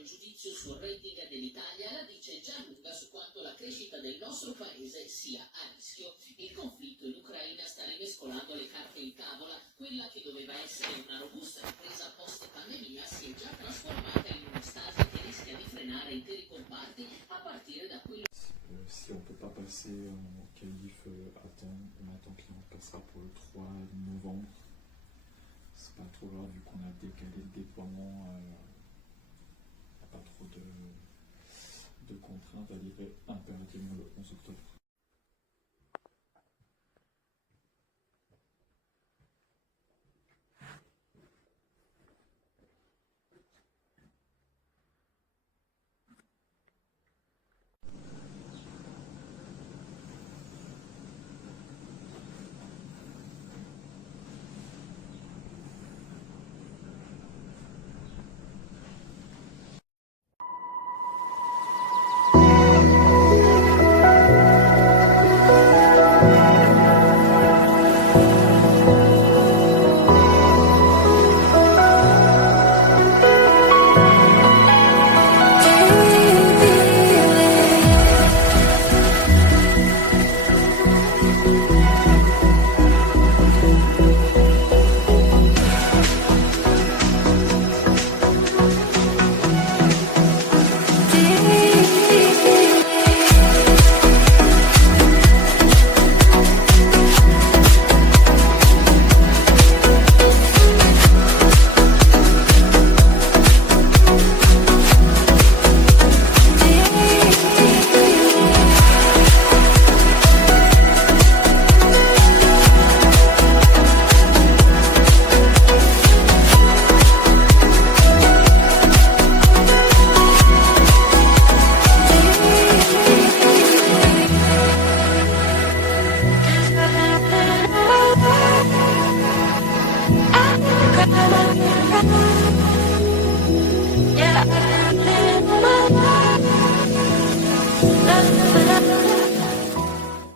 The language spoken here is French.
il giudizio sul rating dell'Italia la dice già lunga su quanto la crescita del nostro paese sia a rischio. Il conflitto in Ucraina sta rimescolando le carte in tavola. Quella che doveva essere una robusta ripresa post-pandemia si è già trasformata in una stasi che rischia di frenare interi comparti a partire da quello. Si on ne peut pas passer au qualif à temps, on attend qu'il en passera pour le 3 novembre. C'est pas trop grave vu qu'on a décalé le déploiement